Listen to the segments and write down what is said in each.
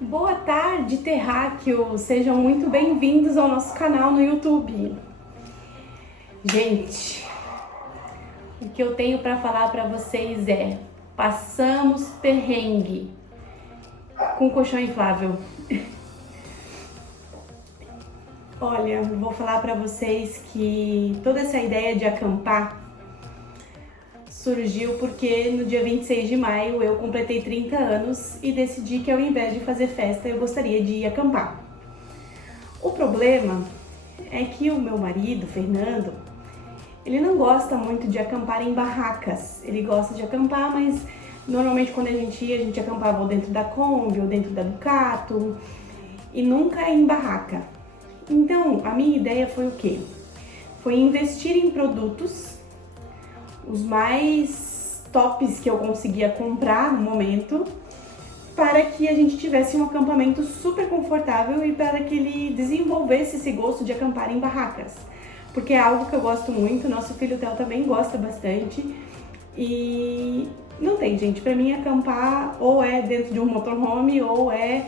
Boa tarde, terráqueos! Sejam muito bem-vindos ao nosso canal no YouTube. Gente, o que eu tenho para falar para vocês é: passamos perrengue com colchão inflável. Olha, vou falar para vocês que toda essa ideia de acampar surgiu porque no dia 26 de maio eu completei 30 anos e decidi que ao invés de fazer festa eu gostaria de ir acampar. O problema é que o meu marido, Fernando, ele não gosta muito de acampar em barracas. Ele gosta de acampar, mas normalmente quando a gente acampava ou dentro da Kombi ou dentro da Ducato e nunca em barraca. Então, a minha ideia foi o quê? Foi investir em produtos, os mais tops que eu conseguia comprar no momento, para que a gente tivesse um acampamento super confortável e para que ele desenvolvesse esse gosto de acampar em barracas. Porque é algo que eu gosto muito, nosso filho Theo também gosta bastante. E não tem, gente, pra mim acampar ou é dentro de um motorhome ou é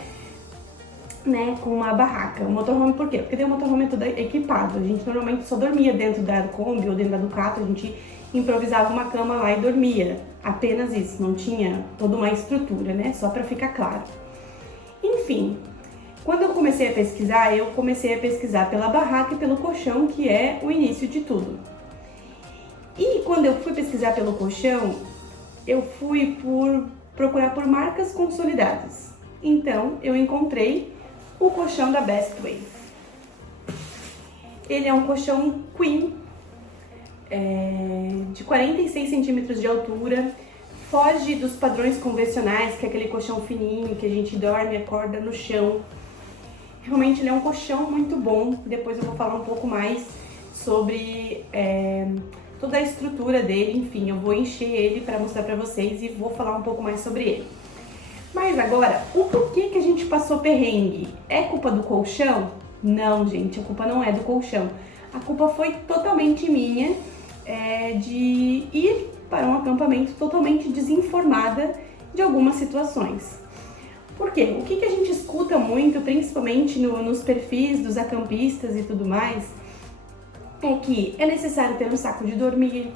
com uma barraca. O motorhome por quê? Porque tem um motorhome todo equipado. A gente normalmente só dormia dentro da Kombi ou dentro da Ducato, a gente improvisava uma cama lá e dormia. Apenas isso, não tinha toda uma estrutura, né? Só pra ficar claro. Enfim, quando eu comecei a pesquisar pela barraca e pelo colchão, que é o início de tudo. E quando eu fui pesquisar pelo colchão, eu fui procurar por marcas consolidadas. Então, eu encontrei o colchão da Bestway. Ele é um colchão queen, de 46 centímetros de altura, foge dos padrões convencionais, que é aquele colchão fininho, que a gente dorme e acorda no chão. Realmente ele é um colchão muito bom. Depois eu vou falar um pouco mais sobre toda a estrutura dele. Enfim, eu vou encher ele para mostrar para vocês e vou falar um pouco mais sobre ele. Mas agora, o porquê que a gente passou perrengue? É culpa do colchão? Não, gente, a culpa não é do colchão. A culpa foi totalmente minha, de ir para um acampamento totalmente desinformada de algumas situações. Por quê? O que a gente escuta muito, principalmente nos perfis dos acampistas e tudo mais, é que é necessário ter um saco de dormir,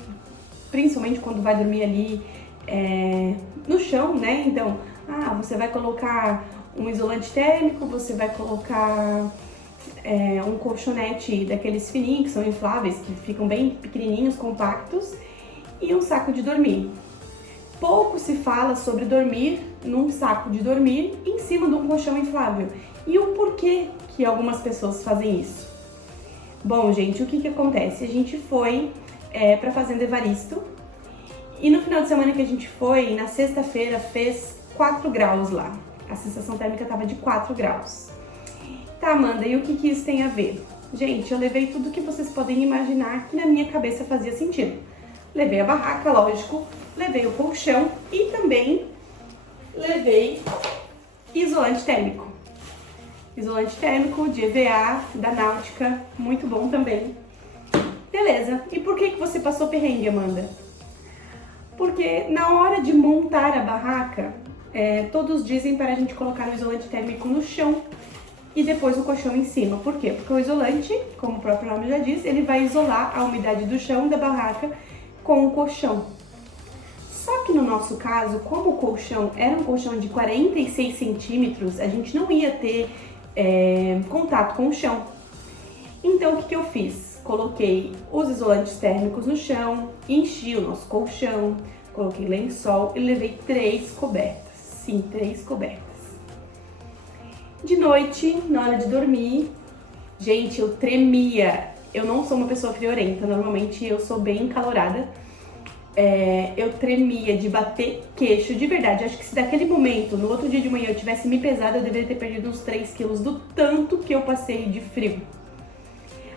principalmente quando vai dormir ali no chão, né? Então, você vai colocar um isolante térmico, você vai colocar um colchonete daqueles fininhos, que são infláveis, que ficam bem pequenininhos, compactos, e um saco de dormir. Pouco se fala sobre dormir num saco de dormir em cima de um colchão inflável. E o porquê que algumas pessoas fazem isso? Bom, gente, o que acontece? A gente foi para a Fazenda Evaristo e no final de semana que a gente foi, na sexta-feira, fez 4 graus lá. A sensação térmica estava de 4 graus. Tá, Amanda, e o que isso tem a ver? Gente, eu levei tudo que vocês podem imaginar que na minha cabeça fazia sentido. Levei a barraca, lógico, levei o colchão e também levei isolante térmico. Isolante térmico de EVA, da Náutica, muito bom também. Beleza, e por que você passou perrengue, Amanda? Porque na hora de montar a barraca, todos dizem para a gente colocar o isolante térmico no chão e depois o colchão em cima. Por quê? Porque o isolante, como o próprio nome já diz, ele vai isolar a umidade do chão da barraca com o colchão. Só que no nosso caso, como o colchão era um colchão de 46 centímetros, a gente não ia ter contato com o chão. Então o que eu fiz? Coloquei os isolantes térmicos no chão, enchi o nosso colchão, coloquei lençol e levei 3 cobertas. Sim, 3 cobertas. De noite, na hora de dormir, gente, eu tremia. Eu não sou uma pessoa friorenta, normalmente eu sou bem encalorada. Eu tremia de bater queixo, de verdade. Acho que se daquele momento, no outro dia de manhã, eu tivesse me pesado, eu deveria ter perdido uns 3 quilos do tanto que eu passei de frio.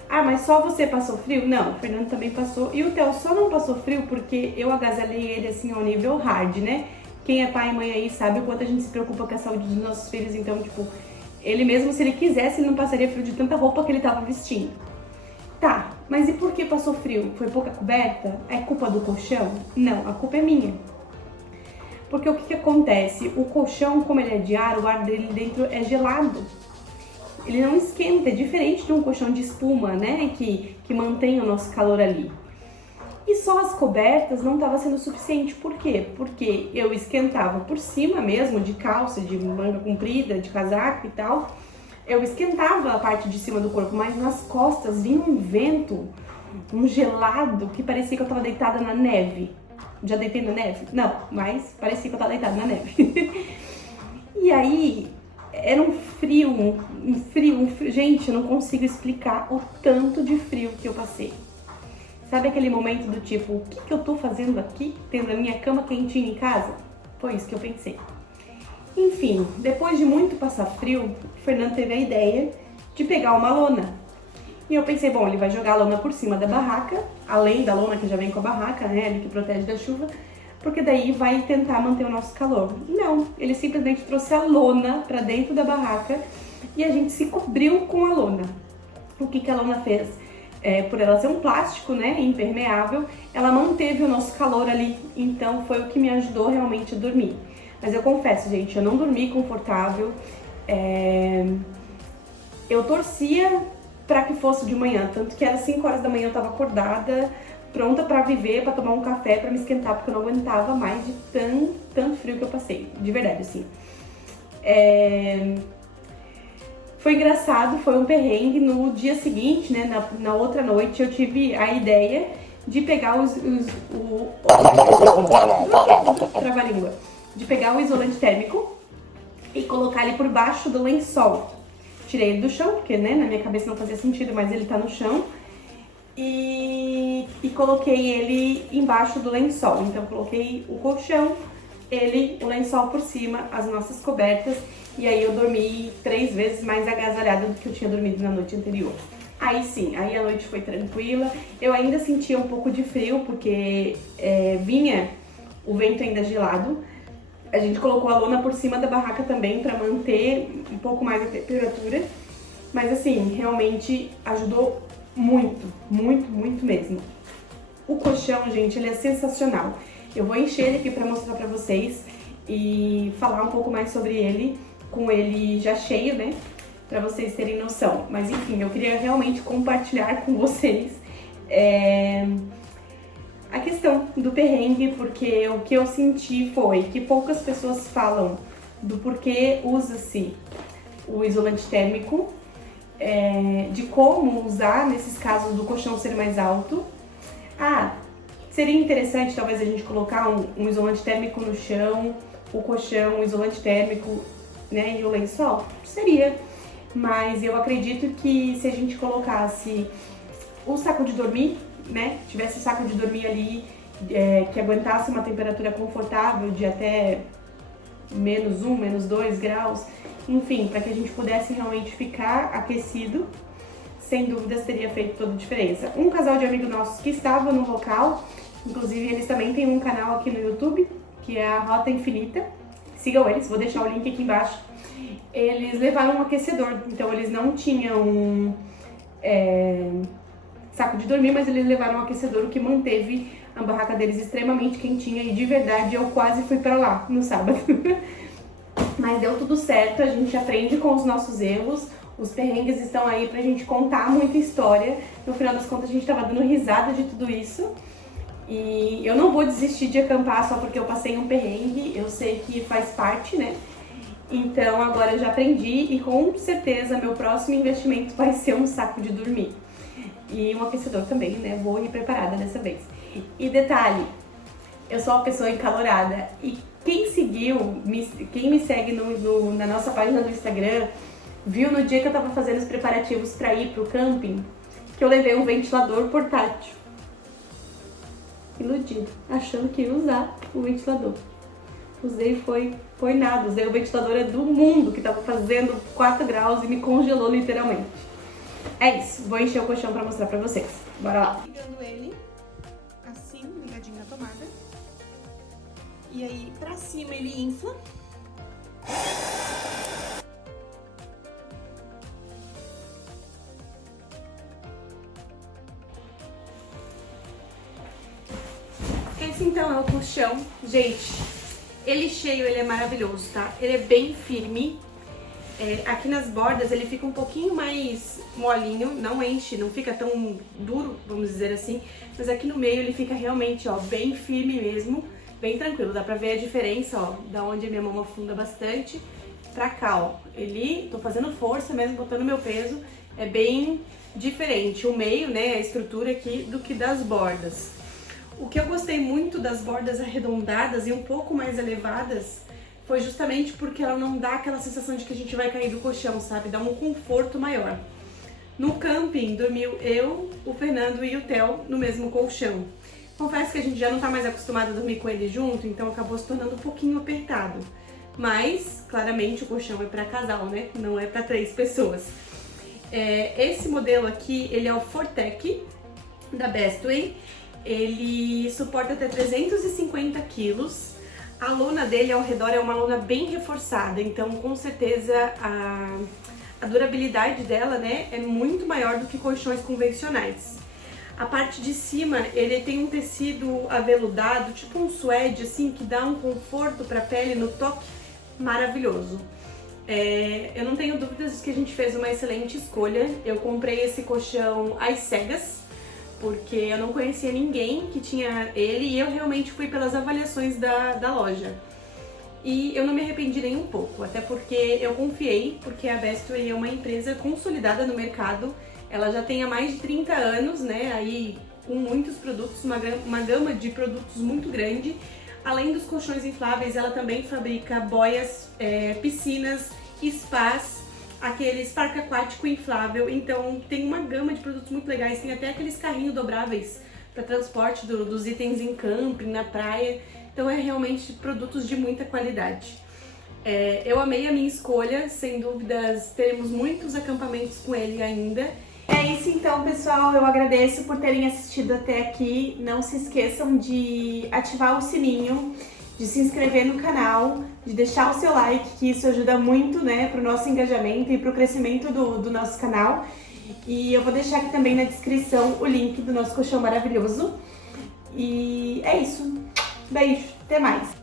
Mas só você passou frio? Não, o Fernando também passou. E o Theo só não passou frio porque eu agasalhei ele assim ao nível hard, né? Quem é pai e mãe aí sabe o quanto a gente se preocupa com a saúde dos nossos filhos. Então, tipo, ele mesmo, se ele quisesse, ele não passaria frio de tanta roupa que ele tava vestindo. Tá, mas e por que passou frio? Foi pouca coberta? É culpa do colchão? Não, a culpa é minha. Porque o que que acontece? O colchão, como ele é de ar, o ar dele dentro é gelado. Ele não esquenta, é diferente de um colchão de espuma, né? Que mantém o nosso calor ali. E só as cobertas não estava sendo suficiente. Por quê? Porque eu esquentava por cima mesmo, de calça, de manga comprida, de casaco e tal. Eu esquentava a parte de cima do corpo, mas nas costas vinha um vento, um gelado, que parecia que eu estava deitada na neve. Já deitei na neve? Não, mas parecia que eu estava deitada na neve. E aí, era um frio. Gente, eu não consigo explicar o tanto de frio que eu passei. Sabe aquele momento do tipo, o que eu tô fazendo aqui, tendo a minha cama quentinha em casa? Foi isso que eu pensei. Enfim, depois de muito passar frio, o Fernando teve a ideia de pegar uma lona. E eu pensei, bom, ele vai jogar a lona por cima da barraca, além da lona que já vem com a barraca, né, ali que protege da chuva, porque daí vai tentar manter o nosso calor. Não, ele simplesmente trouxe a lona pra dentro da barraca e a gente se cobriu com a lona. O que que a lona fez? Por ela ser um plástico, né, impermeável, ela manteve o nosso calor ali, então foi o que me ajudou realmente a dormir. Mas eu confesso, gente, eu não dormi confortável, eu torcia para que fosse de manhã, tanto que era 5 horas da manhã eu tava acordada, pronta para viver, para tomar um café, para me esquentar, porque eu não aguentava mais de tanto frio que eu passei, de verdade, assim. Foi engraçado, foi um perrengue. No dia seguinte, né, na outra noite, eu tive a ideia de pegar trava-língua. De pegar o isolante térmico e colocar ele por baixo do lençol. Tirei ele do chão, porque, né, na minha cabeça não fazia sentido, mas ele tá no chão. E coloquei ele embaixo do lençol. Então, coloquei o colchão, o lençol por cima, as nossas cobertas. E aí eu dormi 3 vezes mais agasalhada do que eu tinha dormido na noite anterior. Aí sim, aí a noite foi tranquila. Eu ainda sentia um pouco de frio, porque vinha o vento ainda gelado. A gente colocou a lona por cima da barraca também para manter um pouco mais a temperatura. Mas assim, realmente ajudou muito, muito, muito mesmo. O colchão, gente, ele é sensacional. Eu vou encher ele aqui para mostrar para vocês e falar um pouco mais sobre ele, com ele já cheio, né? Pra vocês terem noção. Mas enfim, eu queria realmente compartilhar com vocês a questão do perrengue, porque o que eu senti foi que poucas pessoas falam do porquê usa-se o isolante térmico, de como usar nesses casos do colchão ser mais alto. Seria interessante talvez a gente colocar um isolante térmico no chão, o colchão, o isolante térmico, né, e o lençol? Seria, mas eu acredito que se a gente colocasse o saco de dormir, né, tivesse o saco de dormir ali, que aguentasse uma temperatura confortável de até -1, -2 graus, enfim, para que a gente pudesse realmente ficar aquecido, sem dúvidas teria feito toda a diferença. Um casal de amigos nossos que estava no local, inclusive eles também têm um canal aqui no YouTube, que é a Rota Infinita, sigam eles, vou deixar o link aqui embaixo. Eles levaram um aquecedor, então eles não tinham saco de dormir, mas eles levaram um aquecedor, o que manteve a barraca deles extremamente quentinha, e de verdade eu quase fui pra lá no sábado. Mas deu tudo certo, a gente aprende com os nossos erros, os perrengues estão aí pra gente contar muita história. No final das contas a gente tava dando risada de tudo isso. E eu não vou desistir de acampar só porque eu passei um perrengue, eu sei que faz parte, né? Então agora eu já aprendi e com certeza meu próximo investimento vai ser um saco de dormir. E um aquecedor também, né? Vou ir preparada dessa vez. E detalhe, eu sou uma pessoa encalorada e quem me segue na nossa página do Instagram, viu no dia que eu tava fazendo os preparativos pra ir pro camping, que eu levei um ventilador portátil. Iludido, achando que ia usar o ventilador. Usei foi nada, usei o ventilador do mundo, que tava fazendo 4 graus e me congelou literalmente. É isso, vou encher o colchão pra mostrar pra vocês. Bora lá. Ligando ele, assim, ligadinho na tomada. E aí, pra cima ele infla. Esse então é o colchão. Gente, Ele cheio, ele é maravilhoso, tá? Ele é bem firme. Aqui nas bordas ele fica um pouquinho mais molinho, não enche, não fica tão duro, vamos dizer assim. Mas aqui no meio ele fica realmente, ó, bem firme mesmo, bem tranquilo. Dá pra ver a diferença, ó, da onde a minha mão afunda bastante pra cá, ó. Tô fazendo força mesmo, botando meu peso, é bem diferente o meio, né, a estrutura aqui do que das bordas. O que eu gostei muito das bordas arredondadas e um pouco mais elevadas foi justamente porque ela não dá aquela sensação de que a gente vai cair do colchão, sabe? Dá um conforto maior. No camping, dormiu eu, o Fernando e o Theo no mesmo colchão. Confesso que a gente já não tá mais acostumado a dormir com ele junto, então acabou se tornando um pouquinho apertado. Mas, claramente, o colchão é pra casal, né? Não é pra 3 pessoas. Esse modelo aqui, ele é o Fortec, da Bestway. Ele suporta até 350 quilos. A lona dele ao redor é uma lona bem reforçada, então com certeza a durabilidade dela, né, é muito maior do que colchões convencionais. A parte de cima, ele tem um tecido aveludado, tipo um suede, assim, que dá um conforto para a pele no toque maravilhoso. Eu não tenho dúvidas de que a gente fez uma excelente escolha. Eu comprei esse colchão às cegas, porque eu não conhecia ninguém que tinha ele e eu realmente fui pelas avaliações da loja. E eu não me arrependi nem um pouco, até porque eu confiei, porque a Bestway é uma empresa consolidada no mercado. Ela já tem há mais de 30 anos, né, aí com muitos produtos, uma gama de produtos muito grande. Além dos colchões infláveis, ela também fabrica boias, piscinas, spas, aqueles parque aquático inflável, então tem uma gama de produtos muito legais, tem até aqueles carrinhos dobráveis para transporte dos itens em camping, na praia, então é realmente produtos de muita qualidade. Eu amei a minha escolha, sem dúvidas teremos muitos acampamentos com ele ainda. É isso então, pessoal, eu agradeço por terem assistido até aqui, não se esqueçam de ativar o sininho, de se inscrever no canal, de deixar o seu like, que isso ajuda muito, né, pro nosso engajamento e pro crescimento do nosso canal. E eu vou deixar aqui também na descrição o link do nosso colchão maravilhoso. E é isso. Beijo, até mais!